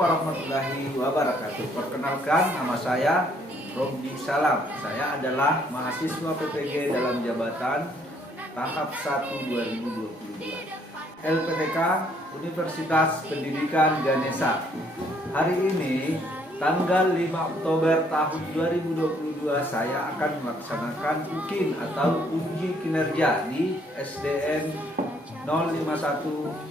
warahmatullahi wabarakatuh. Perkenalkan, nama saya Robby Salam. Saya adalah mahasiswa PPG dalam jabatan tahap 1 2022 LPTK Universitas Pendidikan Ganesha. Hari ini tanggal 5 Oktober tahun 2022 saya akan melaksanakan UKIN atau uji kinerja di SDN 051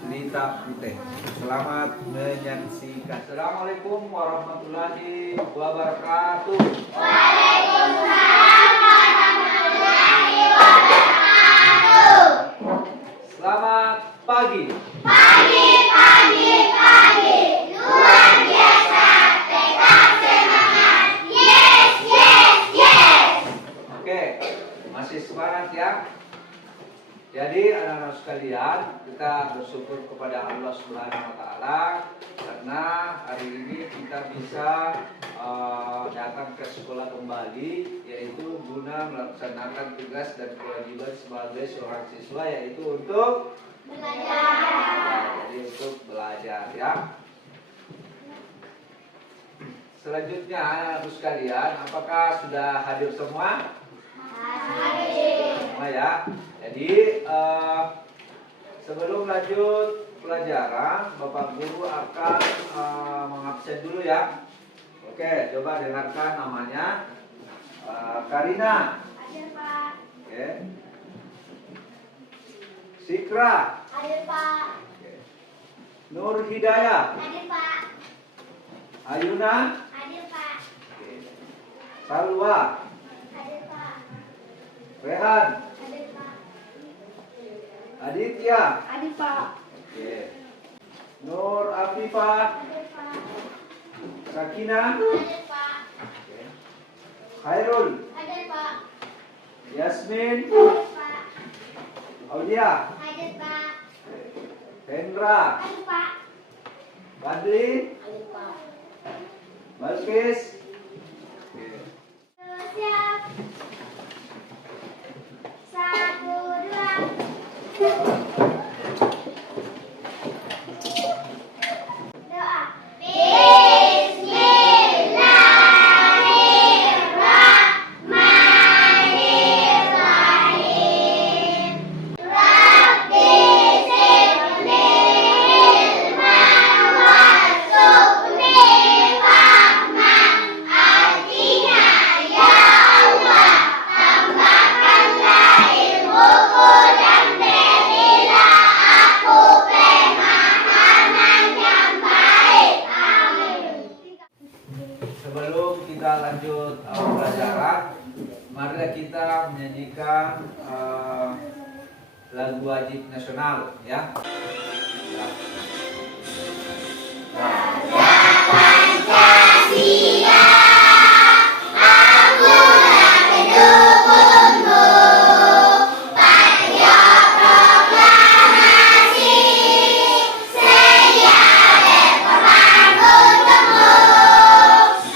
Lita Putih. Selamat menyaksikan. Assalamualaikum warahmatullahi wabarakatuh. Waalaikumsalam warahmatullahi wabarakatuh. Selamat pagi. Pagi. Luar biasa. Tetap semangat. Yes. Oke, masih semangat ya. Jadi anak-anak sekalian, kita bersyukur kepada Allah Subhanahu wa taala karena hari ini kita bisa datang ke sekolah kembali, yaitu guna melaksanakan tugas dan kewajiban sebagai seorang siswa, yaitu untuk belajar. Jadi untuk belajar ya. Selanjutnya anak-anak sekalian, apakah sudah hadir semua? Semua ya. Jadi sebelum lanjut pelajaran, Bapak Guru akan mengabsen dulu ya. Oke, coba dengarkan namanya. Karina. Hadir, Pak. Oke. Sikra. Hadir, Pak. Oke. Nur Hidayah. Hadir, Pak. Ayuna. Hadir, Pak. Oke. Salwa. Hadir, Pak. Rehan. Hadir, Pak. Aditya. Hadir, Pak. Oke. Nur Afifah. Hadir, Pak. Sakina. Hadir, Pak. Oke. Khairul. Hadir, Pak. Yasmin. Hadir, Pak. Aulia. Hadir, Pak. Hendra. Hadir, Pak. Badri. Hadir, Pak. Balkis. Oke. Siap. 1, 2. Doa. Bismillahirrahmanirrahim. Rabbi zidni ilman warzuqni fahman. Artinya, ya Allah, tambahkanlah ilmuku dan berilah aku pemahaman yang baik. Amin. Sebelum kita lanjut pelajaran, mari kita menyanyikan lagu wajib nasional ya. Pancasila, akulah pendukungmu. Patriot proklamasi, sedia reforman untukmu.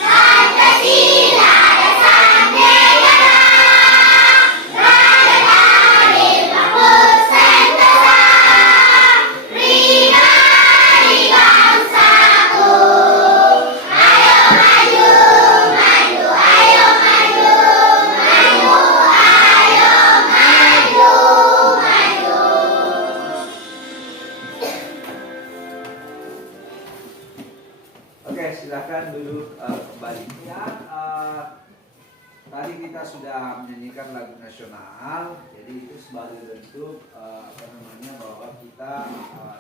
Pancasila dasar negara, berada di kampus Sentosa. Pribadi bangsaku, ayo maju, ayo maju. Oke, silakan duduk kembali. Ya, tadi kita sudah menyanyikan lagu nasional, jadi itu sebagai bentuk bahwa kita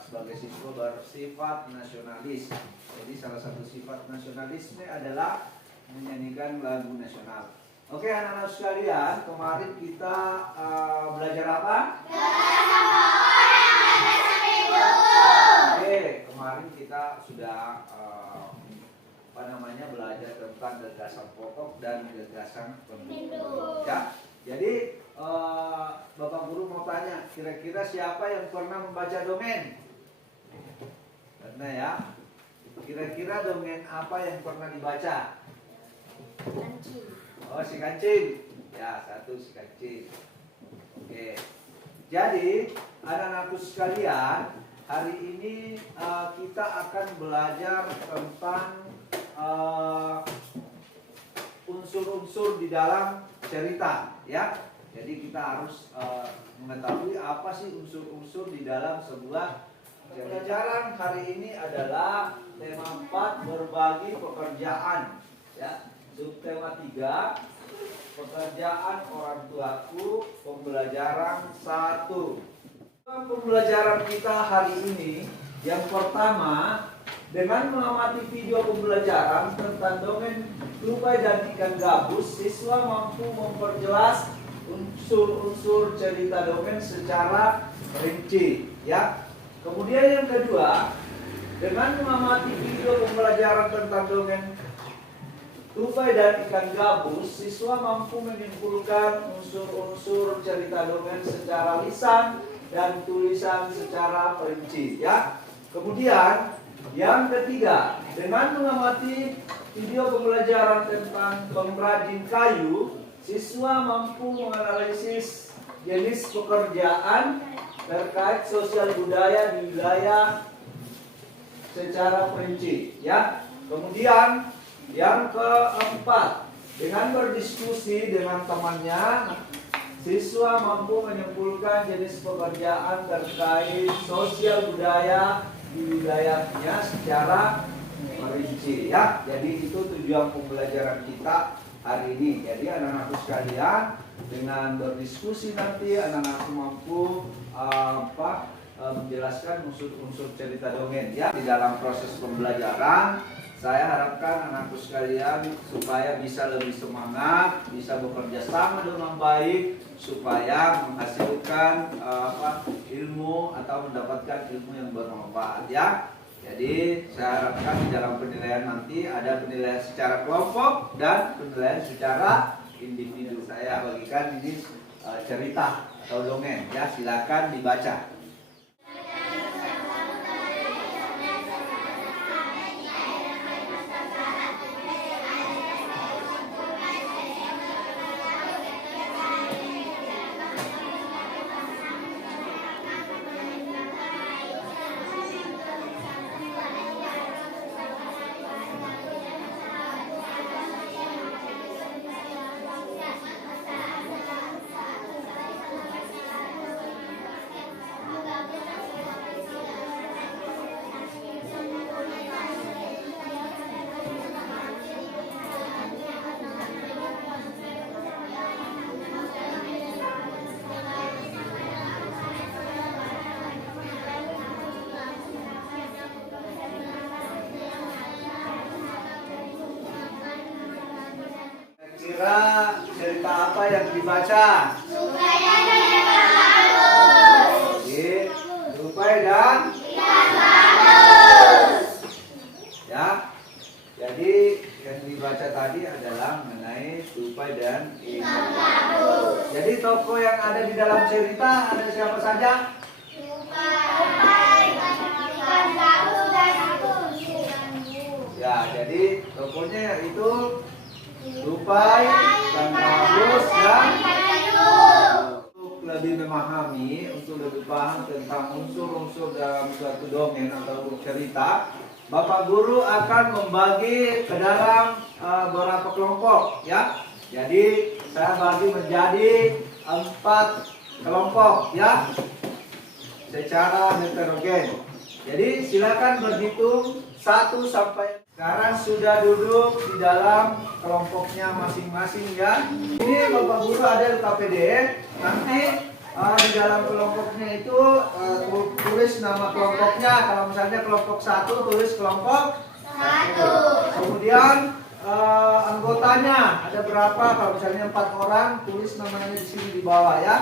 sebagai siswa bersifat nasionalis. Jadi salah satu sifat nasionalisme adalah menyanyikan lagu nasional. Oke, anak-anak sekalian, kemarin kita belajar apa? Oke, kemarin kita sudah belajar tentang gagasan pokok dan gagasan pendukung. Ya, jadi Bapak Guru mau tanya, kira-kira siapa yang pernah membaca dongeng? Pernah ya? Kira-kira dongeng apa yang pernah dibaca? Kancing. Oh, si kancing. Ya, satu si kancing. Oke. Jadi, anak-anakku sekalian, hari ini kita akan belajar tentang unsur-unsur di dalam cerita, ya. Jadi kita harus mengetahui apa sih unsur-unsur di dalam sebuah pelajaran. Hari ini adalah tema 4, berbagi pekerjaan, ya. Subtema 3, pekerjaan orang tuaku, pembelajaran 1. Pembelajaran kita hari ini yang pertama, dengan mengamati video pembelajaran tentang dongeng tupai dan ikan gabus, siswa mampu memperjelas unsur-unsur cerita dongeng secara rinci, ya. Kemudian yang kedua, dengan mengamati video pembelajaran tentang dongeng tupai dan ikan gabus, siswa mampu menyimpulkan unsur-unsur cerita dongeng secara lisan dan tulisan secara perinci, ya. Kemudian yang ketiga, dengan mengamati video pembelajaran tentang pengrajin kayu, siswa mampu menganalisis jenis pekerjaan terkait sosial budaya di wilayah secara perinci, ya. Kemudian yang keempat, dengan berdiskusi dengan temannya, siswa mampu menyimpulkan jenis pekerjaan terkait sosial budaya di wilayahnya secara merinci, ya. Jadi itu tujuan pembelajaran kita hari ini. Jadi anak-anakku sekalian, dengan berdiskusi nanti anak-anakku mampu menjelaskan unsur-unsur cerita dongeng, ya. Di dalam proses pembelajaran, saya harapkan anakku sekalian supaya bisa lebih semangat, bisa bekerja sama dengan baik, supaya menghasilkan ilmu atau mendapatkan ilmu yang bermanfaat, ya. Jadi saya harapkan di dalam penilaian nanti ada penilaian secara kelompok dan penilaian secara individu. Saya bagikan ini cerita atau dongeng, ya. Silakan dibaca. Kira cerita apa yang dibaca? Tupai dan ikan gabus. Oke, tupai dan Ikan gabus. ya. Jadi yang dibaca tadi adalah mengenai tupai dan ikan gabus. Jadi tokoh yang ada di dalam cerita ada siapa saja? Tupai, ikan gabus dan gabus. Ya, jadi tokohnya yaitu tupai, ikan gabus dan untuk lebih memahami, untuk lebih paham tentang unsur-unsur dalam suatu dongeng atau cerita, Bapak Guru akan membagi ke dalam beberapa kelompok, ya. Jadi saya bagi menjadi 4 kelompok, ya, secara heterogen. Jadi silakan berhitung 1 sampai. Sekarang sudah duduk di dalam kelompoknya masing-masing, ya. Ini Bapak Guru ada LKPD. Nanti di dalam kelompoknya itu tulis nama kelompoknya. Kalau misalnya kelompok 1 tulis kelompok 1. Kemudian anggotanya ada berapa? Kalau misalnya 4 orang, tulis namanya di sini di bawah, ya.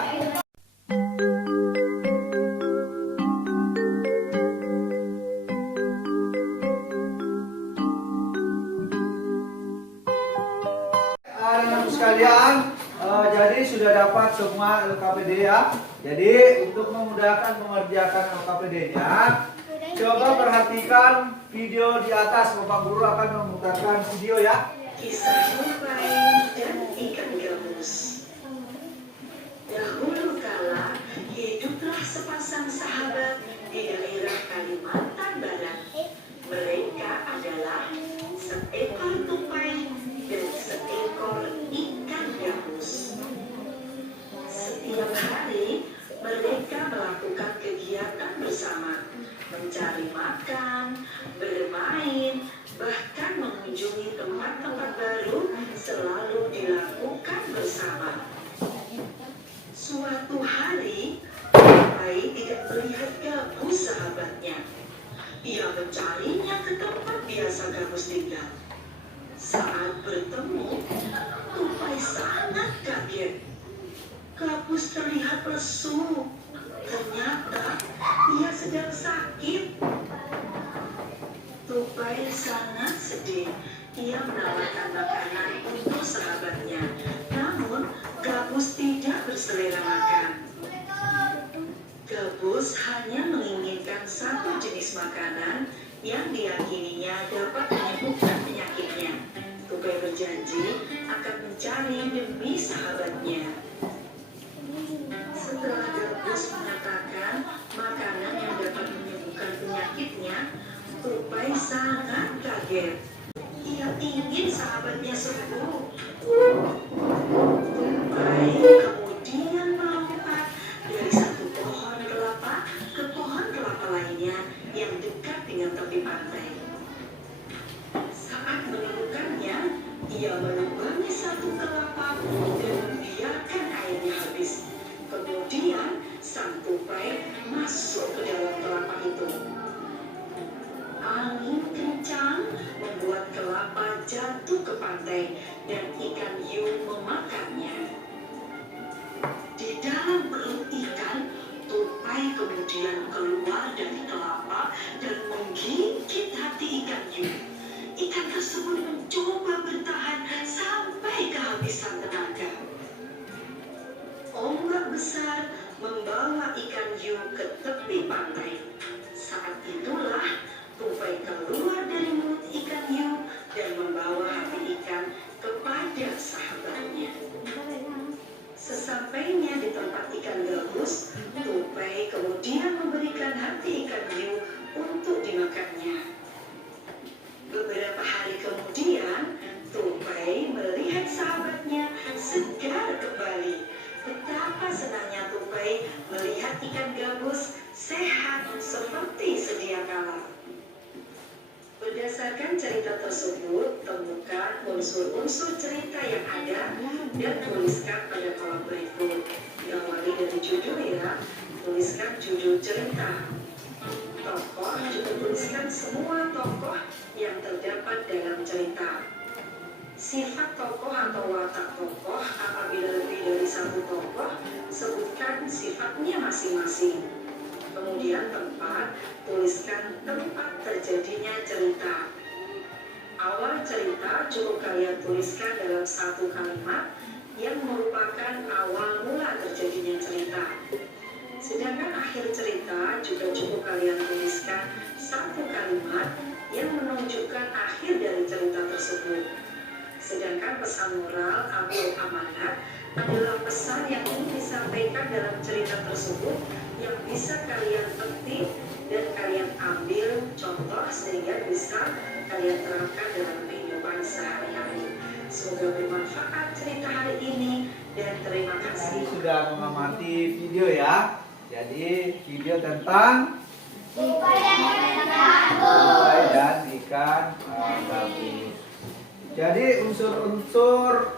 Sekalian, jadi sudah dapat semua LKPD, ya. Jadi untuk memudahkan mengerjakan LKPD-nya, coba perhatikan video di atas. Bapak Guru akan memutarkan video, ya. Kisah tupai dan ikan gabus. Dahulu kala hiduplah sepasang sahabat di daerah Kalimantan Barat. Mereka adalah seekor tupai dan seekor ikan gabus. Setiap hari mereka melakukan kegiatan bersama, mencari makan, bermain, bahkan mengunjungi tempat-tempat baru selalu dilakukan bersama. Suatu hari, tupai tidak melihat gabus sahabatnya. Ia mencarinya ke tempat biasa gabus tinggal. Saat bertemu, tupai sangat kaget. Gabus terlihat lesu. Ternyata ia sedang sakit. Tupai sangat sedih. Ia menawarkan makanan untuk sahabatnya. Namun, gabus tidak berselera makan. Gabus hanya menginginkan satu jenis makanan yang diyakininya dapat menyembuhkan penyakitnya. Tupai berjanji akan mencari demi sahabatnya. Setelah gabus menyatakan makanan yang dapat menyembuhkan penyakitnya, tupai sangat kaget. Ia ingin sahabatnya sembuh. Tupai kemudian melompat dari satu pohon kelapa ke pohon kelapa lainnya yang dekat dengan tepi pantai. Saat menemukannya, ia melubangi satu kelapa dan membiarkan airnya habis. Kemudian, sang tupai masuk ke dalam kelapa itu. Angin kencang membuat kelapa jatuh ke pantai dan ikan hiu memakannya. Di dalam perut ikan, tupai kemudian keluar dari kelapa dan menggigit hati ikan hiu. Ikan tersebut mencoba bertahan sampai kehabisan tenaga. Ombak besar membawa ikan hiu ke tepi pantai. Saat itulah tupai keluar dari mulut ikan hiu dan membawa hati ikan kepada sahabatnya. Sesampainya di tempat ikan gabus, tupai kemudian memberikan hati ikan hiu untuk dimakannya. Beberapa hari kemudian, tupai melihat sahabatnya segar kembali. Betapa senangnya tupai melihat ikan gabus sehat seperti sedia kala. Berdasarkan cerita tersebut, temukan unsur-unsur cerita yang ada dan tuliskan pada kolom berikut. Diawali dari judul ya, tuliskan judul cerita. Tokoh juga tuliskan semua tokoh yang terdapat dalam cerita. Sifat tokoh atau watak tokoh, apabila lebih dari satu tokoh, sebutkan sifatnya masing-masing. Kemudian tempat, tuliskan tempat terjadinya cerita. Awal cerita cukup kalian tuliskan dalam satu kalimat yang merupakan awal mula terjadinya cerita. Sedangkan akhir cerita juga cukup kalian tuliskan satu kalimat yang menunjukkan akhir dari cerita tersebut. Sedangkan pesan moral atau amanat adalah pesan yang ingin disampaikan dalam cerita tersebut yang bisa kalian petik dan kalian ambil contoh sehingga bisa kalian terapkan dalam kehidupan sehari-hari. Semoga bermanfaat cerita hari ini dan terima kasih. Sudah mengamati video ya. Jadi video tentang tupai dan ikan gabus. Jadi unsur-unsur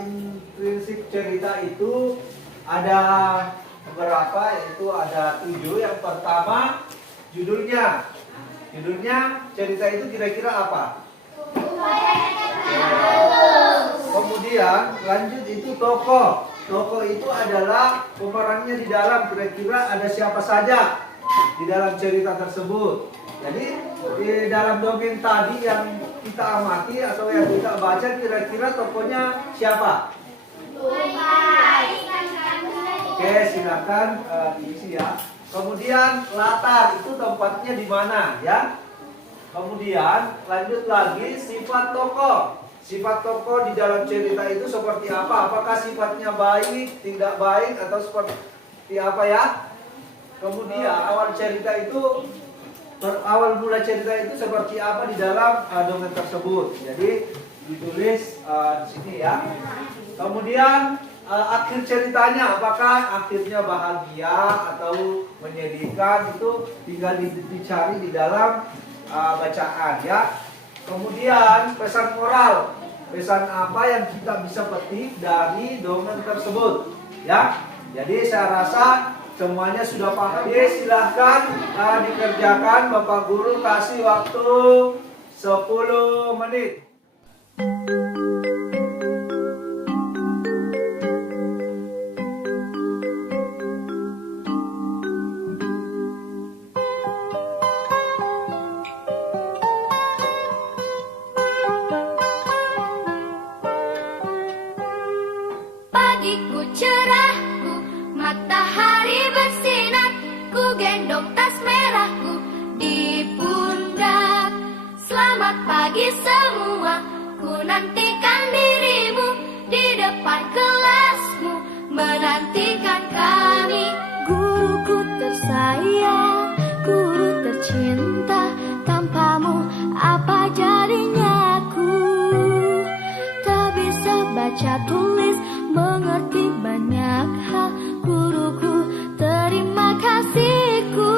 intrinsik cerita itu ada beberapa, yaitu ada 7. Yang pertama judulnya. Judulnya cerita itu kira-kira apa? Kemudian lanjut itu tokoh. Tokoh itu adalah pemerannya di dalam, kira-kira ada siapa saja di dalam cerita tersebut. Jadi di dalam dongeng tadi yang kita amati atau yang kita baca, kira-kira tokohnya siapa? Oke, silakan diisi ya. Kemudian latar itu tempatnya di mana ya. Kemudian lanjut lagi sifat tokoh. Sifat tokoh di dalam cerita itu seperti apa? Apakah sifatnya baik, tidak baik, atau seperti apa ya? kemudian awal mula cerita itu seperti apa di dalam dongeng tersebut. Jadi ditulis di sini ya. Kemudian akhir ceritanya, apakah akhirnya bahagia atau menyedihkan, itu tinggal dicari di dalam bacaan ya. Kemudian pesan moral, pesan apa yang kita bisa petik dari dongeng tersebut ya. Jadi saya rasa semuanya sudah paham. Jadi silahkan dikerjakan. Bapak Guru kasih waktu 10 menit. Pagiku cerahku, matahari bersinar, ku gendong tas merahku di pundak. Selamat pagi semua, ku nantikan dirimu di depan kelasmu, menantikan kami. Guruku tersayang, guru tercinta, tanpamu apa jadinya aku? Tak bisa baca tulis, mengerti banyak hal, guruku terima kasihku.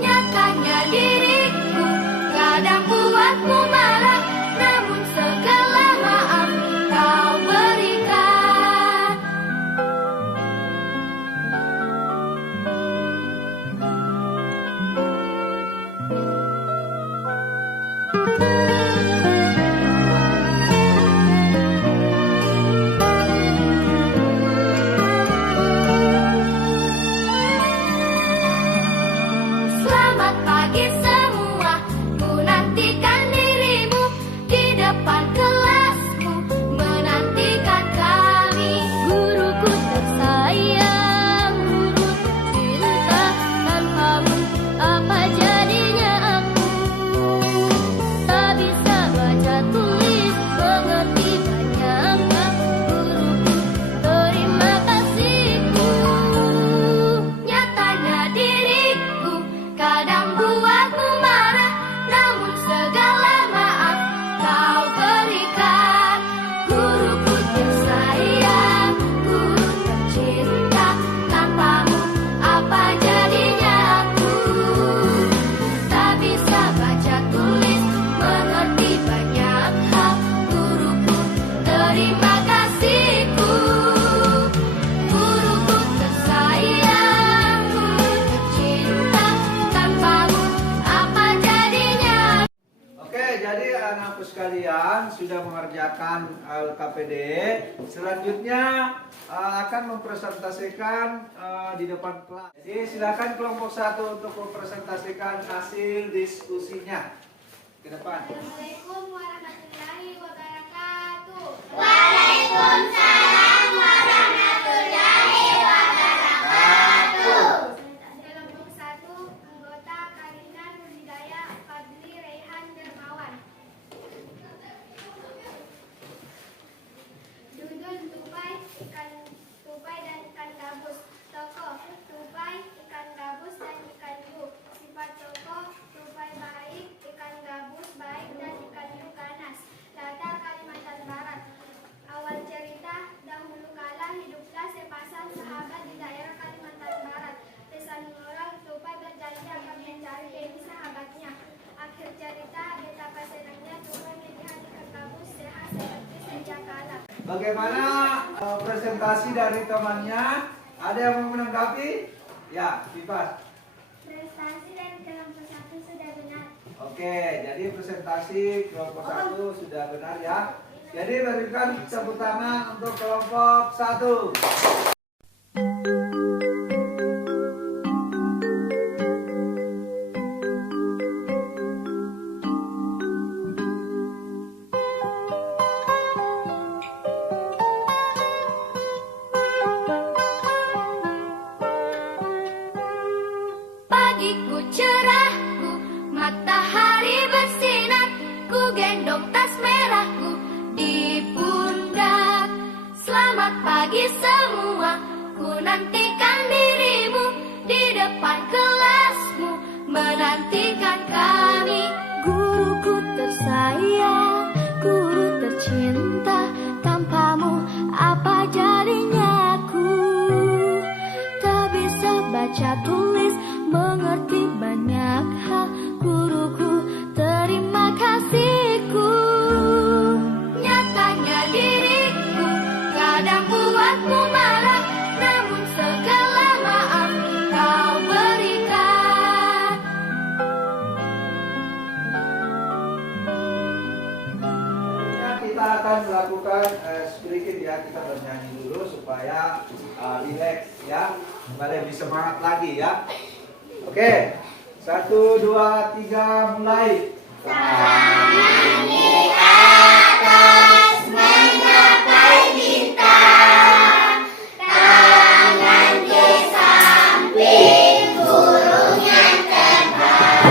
Nyatanya diriku kadang buatmu marah, namun segala maaf kau berikan. Selamat pagi semua, ku nantikan dirimu di depan kelasmu, menantikan kami. Guruku tersayang, guru tercinta, tanpamu apa jadinya aku? Tak bisa baca tulis, mengerti banyak hal, guruku terima kasihku. Nyatanya diriku kadang buatmu marah, namun segala maaf kau berikan. Guruku tersayang, guru tercinta, tanpamu apa jadinya aku? Tak bisa baca tulis, mengerti banyak hal, guruku terima kasihku. Guruku tersayang, guru tercinta, tanpamu apa jadinya? Oke, jadi anak-anakku sekalian sudah mengerjakan LKPD. Selanjutnya akan mempresentasikan di depan kelas. Jadi silakan kelompok 1 untuk mempresentasikan hasil diskusinya ke depan. Assalamualaikum warahmatullahi wabarakatuh. Satu. Kelompok 1, anggota Karina Nurhidayah, Fadli Raihan Dermawan. Dudun, tupai, tupai dan ikan gabus. Tokoh, tupai, ikan gabus dan ikan hiu. Sifat tokoh, tupai baik, ikan gabus baik dan ikan hiu ganas. Latar Kalimantan Barat. Awal cerita, dahulu kala hiduplah sepasang sahabat di daerah Kalimantan Barat. Pesan moral, tupai berjanji akan mencari Dewi sahabatnya. Akhir cerita, betapa senangnya tupai melihat ikan gabus sehat seperti sedia kala. Bagaimana presentasi dari temannya? Ada yang mau menanggapi? Ya, Bebas. Prestasi dari kelompok 1 sudah benar. Oke, jadi presentasi kelompok 1 sudah benar ya. Jadi berikan tepuk tangan untuk kelompok 1. Pagiku cerahku, matahari bersinar, ku gendong tas merahku di pundak. Selamat pagi semua, ku nanti depan kelasmu menantikan kami. Guruku tersayang, guru tercinta, tanpamu apa jadinya aku? Tak bisa baca tulis, mengerti banyak hal. Guruku, terima kasihku. Nyatanya diriku kadang buatmu marah, namun segala maaf kau berikan. Kita akan melakukan sedikit ya, kita bernyanyi dulu supaya rileks ya, supaya lebih semangat lagi ya. Oke, 1, 2, 3, mulai. Tangan di atas mencapai bintang, tangan di samping burung yang terbang,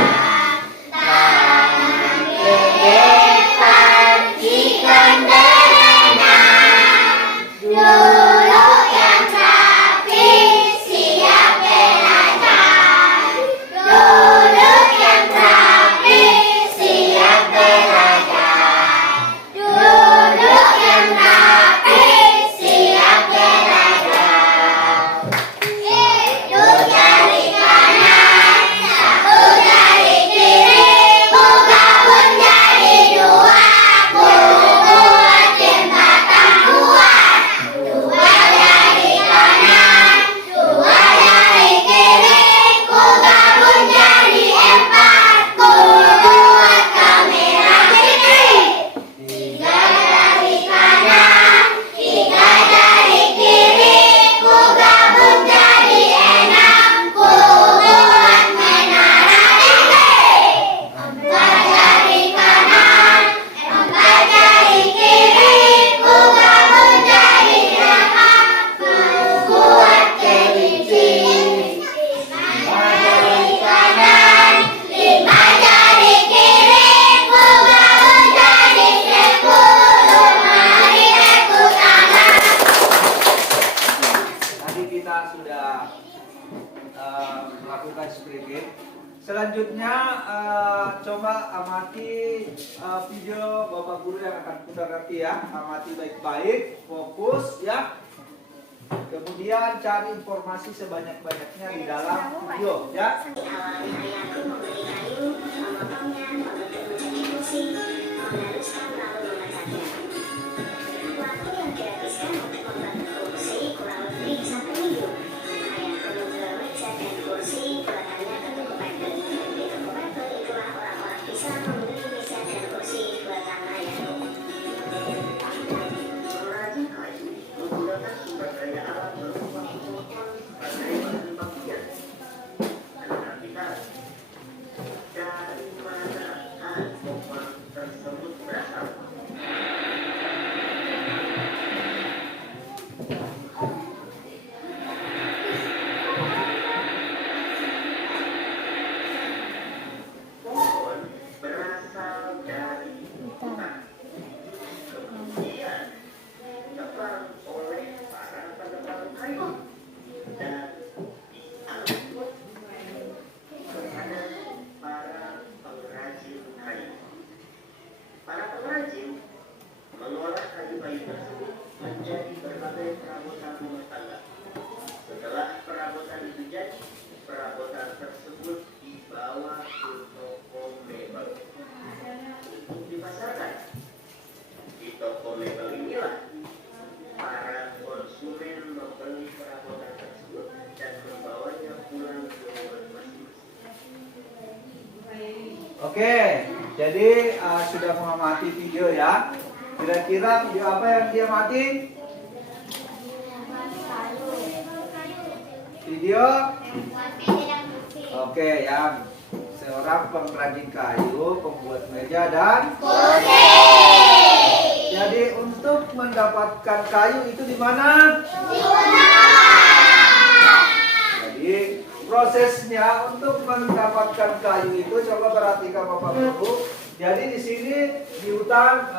tangan di depan ikan berenang. Duduk yang rapi, siap belajar. Duduk yang rapi, siap belajar. Duduk yang rapi, siap belajar. Satu jari kanan, satu jari kiri, ku gabung jadi dua, ku buat jembatan kuat. Dua jari kanan, dua jari kiri, ku gabung jadi empat, ku buat kamera kiri. Tiga jari kanan, tiga jari kiri, ku gabung jadi enam, ku buat menara tinggi. Empat jari kanan, empat jari kiri, ku gabung jadi delapan, ku buat kelinci. Lima jari kanan, lima jari kiri, ku gabung jadi 10. Mari tepuk tangan. Tadi kita sudah melakukan sedikit. Selanjutnya coba amati video Bapak Guru yang akan putar nanti ya. Amati baik-baik, fokus ya. Kemudian cari informasi sebanyak-banyaknya di dalam video ya. Awalnya ayahku membeli kayu, memotongnya, membentuk menjadi kursi, mengharuskan lalu memasaknya. Waktu yang dihabiskan untuk membentuk kursi kurang lebih 1 minggu. Ayahku menjual meja dan kursi buatannya ke toko Pendel. Di toko Pendel itulah orang-orang bisa membeli meja dan kursi buatan ayahku. Mengrajin kayu menggunakan sumber daya alam berupa pemotongan baterai bahan bakunya. Anak kita, dari mana pohon tersebut berasal? Pohon berasal dari hutan. Kemudian ditebang oleh para penebang kayu dan diangkut kepada para pengrajin kayu. Para pengrajin mengolah kayu-kayu tersebut menjadi berbagai perabotan rumah tangga. Setelah perabotan itu jadi, perabotan tersebut dibawa ke toko mebel untuk dipasarkan. Di toko mebel inilah para konsumen membeli perabotan tersebut dan membawanya pulang ke rumah masing-masing. Oke, jadi sudah mengamati video ya. Kira-kira video apa yang dia amati? Video? Oke, yang seorang pengrajin kayu, pembuat meja dan kursi. Jadi untuk mendapatkan kayu itu di mana? Di hutan. Jadi prosesnya untuk mendapatkan kayu itu coba perhatikan Bapak Guru. Jadi di sini di hutan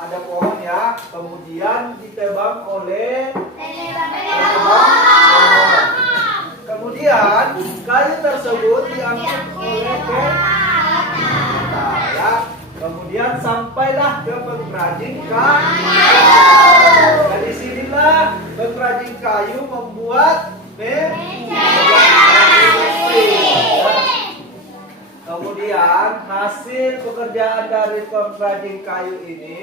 ada pohon ya, kemudian ditebang oleh penebang pohon. Kemudian kayu tersebut diangkut oleh kereta, ya. Kemudian sampailah ke pengrajin kayu. Dari sinilah pengrajin kayu membuat meja. Kemudian hasil pekerjaan dari pengrajin kayu ini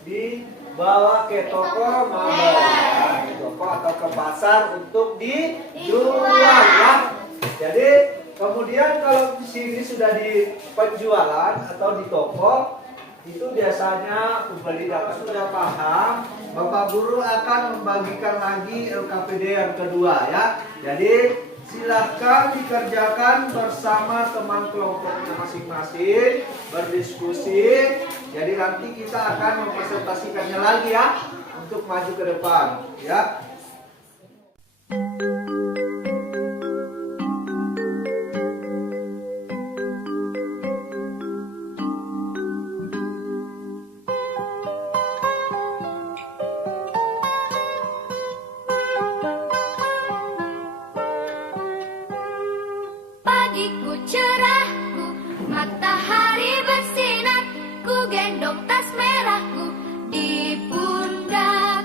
dibawa ke toko magang, ke toko atau ke pasar untuk dijual, ya. Jadi kemudian kalau di sini sudah di penjualan atau di toko, itu biasanya pembeli data sudah paham, Bapak Guru akan membagikan lagi LKPD yang kedua, ya. Jadi silahkan dikerjakan bersama teman kelompoknya masing-masing, berdiskusi. Jadi nanti kita akan mempresentasikannya lagi, ya, untuk maju ke depan, ya. Pagiku cerahku, matahari bersinar, ku gendong tas merahku di pundak.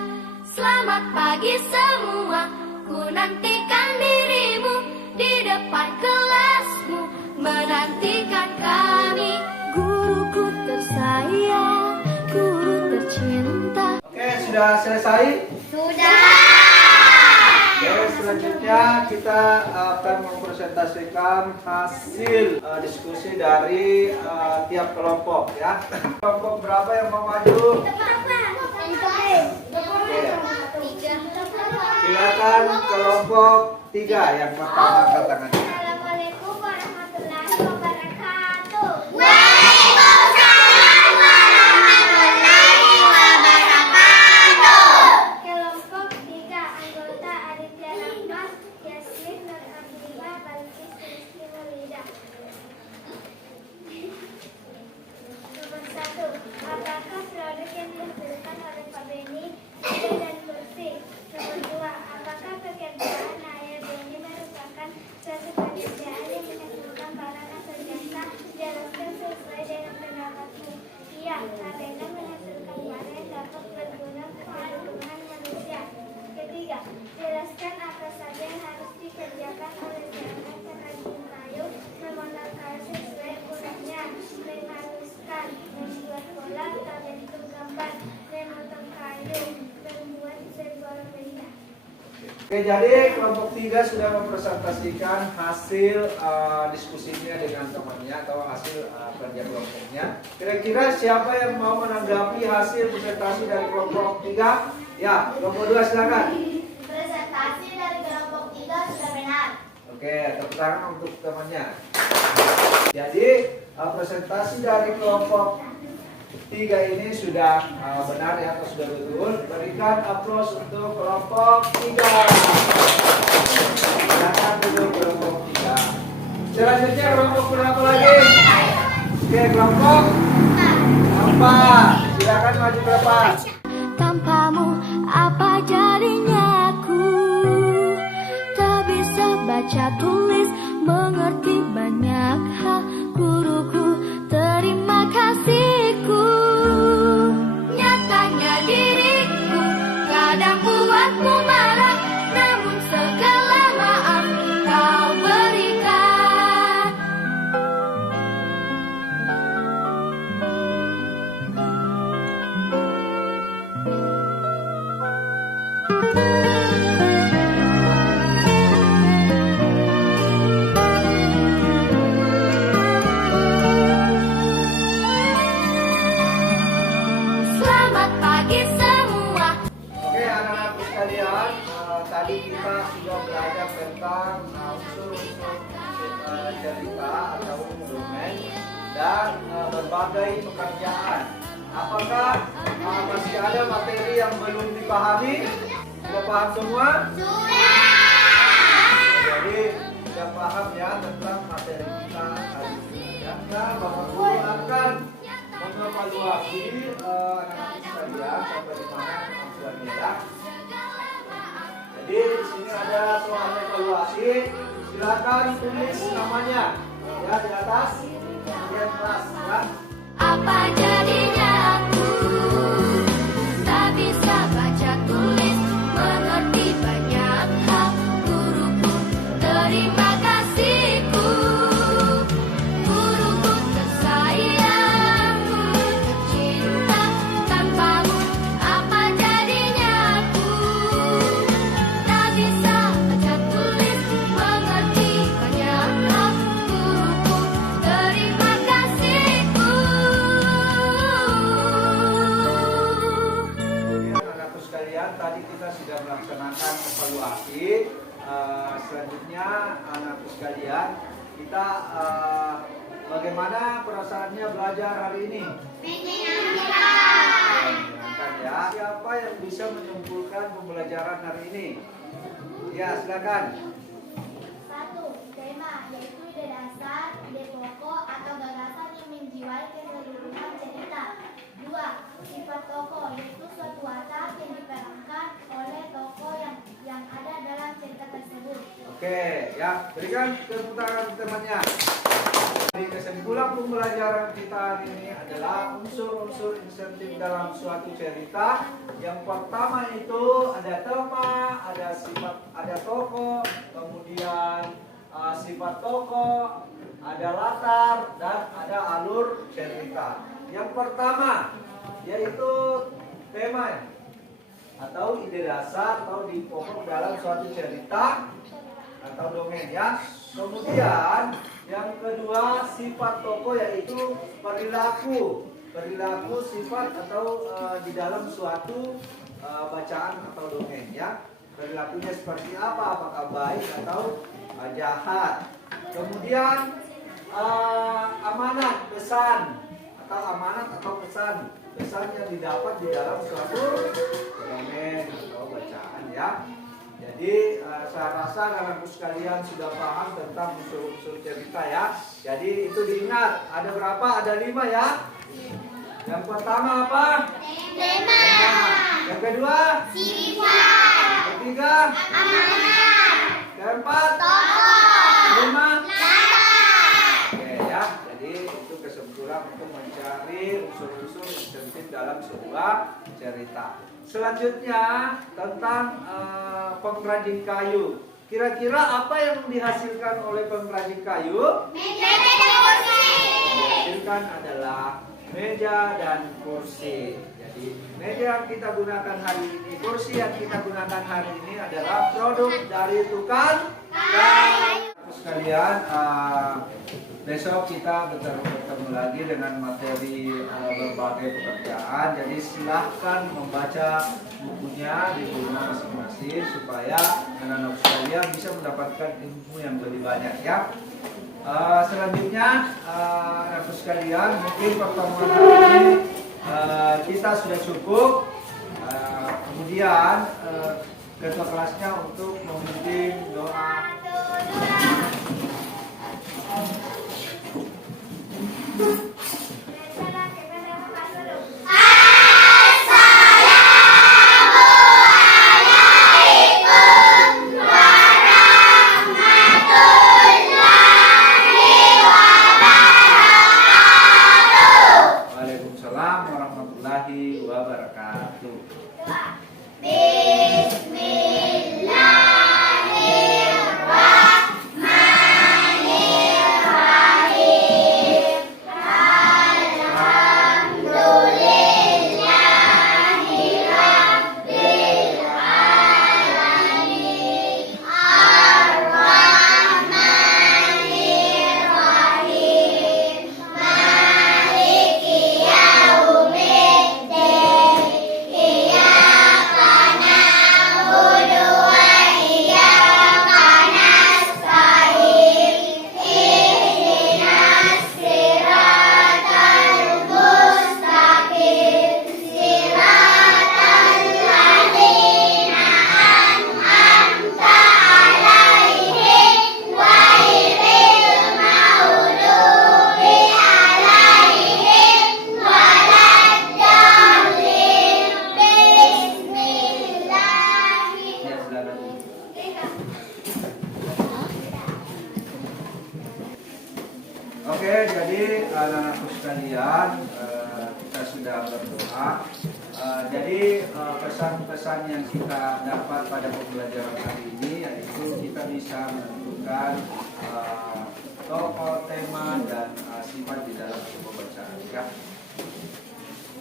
Selamat pagi semua, ku nantikan dirimu di depan kelasmu, menantikan kami. Guruku tersayang, guru tercinta. Oke, sudah selesai? Sudah. Oke, selanjutnya kita akan mempresentasikan hasil diskusi dari tiap kelompok, ya. Kelompok berapa yang mau maju? Oke. Silakan kelompok 3 yang pertama angkat tangannya. Assalamualaikum warahmatullahi wabarakatuh. Waalaikumsalam warahmatullahi wabarakatuh. Kelompok 3 anggota Aditya Rahmat, Yasmin, Nur Abdillah, Balkis, Rizky Maulida. Nomor 1. Apakah produk yang dihasilkan oleh Pak Beni ada dan bersih? Nomor 2. Apakah pekerjaan ayah Beni merupakan suatu pekerjaan yang menghasilkan barang atau jasa? Jelaskan sesuai dengan pendapatmu. Iya, karena menghasilkan barang yang dapat berguna untuk kehidupan manusia. Ketiga, jelaskan apa saja yang harus dikerjakan oleh seorang pengrajin kayu, memotong kayu sesuai ukurannya, menghaluskan, membuat pola atau bentuk gambar, memotong kayu, membuat sebuah meja. Oke, jadi kelompok 3 sudah mempresentasikan hasil diskusinya dengan temannya atau hasil kerja kelompoknya. Kira-kira siapa yang mau menanggapi hasil presentasi dari kelompok 3? Ya, kelompok 2 silakan. Presentasi dari kelompok 3 sudah benar. Oke, tepuk tangan untuk temannya. Jadi presentasi dari kelompok 3 ini sudah benar, ya, atau sudah betul. Berikan aplaus untuk kelompok 3. Silakan duduk kelompok 3. Selanjutnya kelompok berapa lagi? Oke, kelompok 4. Silakan maju ke depan. Tanpamu apa jadinya aku? Tak bisa baca tulis, mengerti banyak hal. Guruku, terima kasihku. Nyatanya diriku kadang buatmu marah, namun segala maaf kau berikan. Selamat pagi semua. Oke, anak-anakku sekalian, tadi kita sudah belajar tentang unsur-unsur cerita atau dongeng dan berbagai pekerjaan. Apakah masih ada materi yang belum dipahami? Sudah paham semua? Jadi sudah paham, ya, tentang materi kita hari ini. Dan Bapak Guru akan mengevaluasi anak-anak sekalian sampai di mana kemampuannya, ya. Jadi di sini ada soal evaluasi. Jadi silakan tulis namanya ya di atas bagian kelas ya. Apa jadinya aku tak bisa baca tulis mengerti banyak hal. Guruku terima kasihku, guruku tersayangku tercinta. Tanpamu apa jadinya aku tak bisa baca tulis mengerti banyak hal. Guruku terima kasihku. Kemudian anak-anakku sekalian, tadi kita sudah melaksanakan evaluasi. Selanjutnya anak-anakku sekalian, kita bagaimana perasaannya belajar hari ini? Menyenangkan ya. Siapa yang bisa menyimpulkan pembelajaran hari ini? Ya, silakan. 1. Tema, yaitu ide dasar, ide pokok atau gagasan yang menjiwai keseluruhan cerita. 2. Sifat tokoh, yaitu suatu watak yang diperankan oleh tokoh yang ada dalam cerita tersebut. Oke, ya, berikan tepuk tangan temannya. Di kesimpulan pembelajaran kita hari ini adalah unsur-unsur insentif dalam suatu cerita. Yang pertama itu ada tema, ada sifat, ada tokoh, kemudian sifat tokoh, ada latar, dan ada alur cerita. Yang pertama yaitu tema atau ide dasar atau di pokok dalam suatu cerita atau dongeng ya. Kemudian yang kedua sifat tokoh yaitu perilaku sifat atau di dalam suatu bacaan atau dongeng ya. Perilakunya seperti apa, apakah baik atau jahat. Kemudian amanat atau pesan yang didapat di dalam suatu dongeng atau bacaan ya. Jadi saya rasa anak-anakku sekalian sudah paham tentang unsur-unsur cerita ya. Jadi itu diingat, ada berapa? Ada 5 ya. Yang pertama apa? Tema. Yang kedua? Sifat. Yang ketiga? Amanat. Yang keempat? Tokoh. Kelima? Latar. Oke ya, jadi itu kesimpulan untuk mencari unsur-unsur insentif dalam sebuah cerita. Selanjutnya tentang pengrajin kayu. Kira-kira apa yang dihasilkan oleh pengrajin kayu? Meja dan kursi. Dihasilkan adalah meja dan kursi. Jadi meja yang kita gunakan hari ini, kursi yang kita gunakan hari ini adalah produk dari tukang kayu. Sekalian, besok kita bertemu lagi dengan materi berbagai pekerjaan. Jadi silahkan membaca bukunya di rumah masing-masing supaya anak-anak sekalian bisa mendapatkan ilmu yang lebih banyak ya. Selanjutnya anak-anak sekalian, mungkin pertemuan hari ini kita sudah cukup. Kemudian ketua kelasnya untuk memimpin doa. Waalaikumsalam warahmatullahi wabarakatuh. Bismillahirrahmanirrahim. Jadi pesan-pesan yang kita dapat pada pembelajaran hari ini yaitu kita bisa menentukan tokoh, tema, dan sifat di dalam sebuah bacaan. Ya.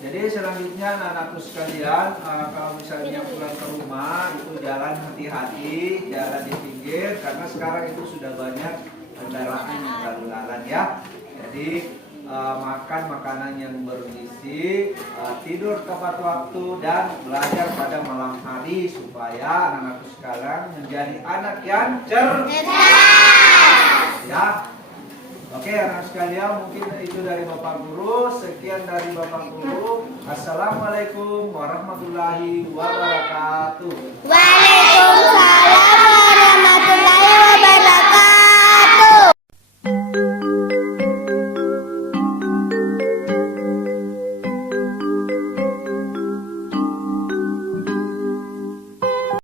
Jadi selanjutnya anak-anakku sekalian, kalau misalnya pulang ke rumah itu jalan hati-hati, jalan di pinggir karena sekarang itu sudah banyak kendaraan yang lalu lalang ya. Jadi makan makanan yang bergizi, tidur tepat waktu dan belajar pada malam hari supaya anak-anakku sekalian menjadi anak yang cerdas. Ya. Oke, anak sekalian, mungkin itu dari Bapak Guru. Sekian dari Bapak Guru. Assalamualaikum warahmatullahi wabarakatuh.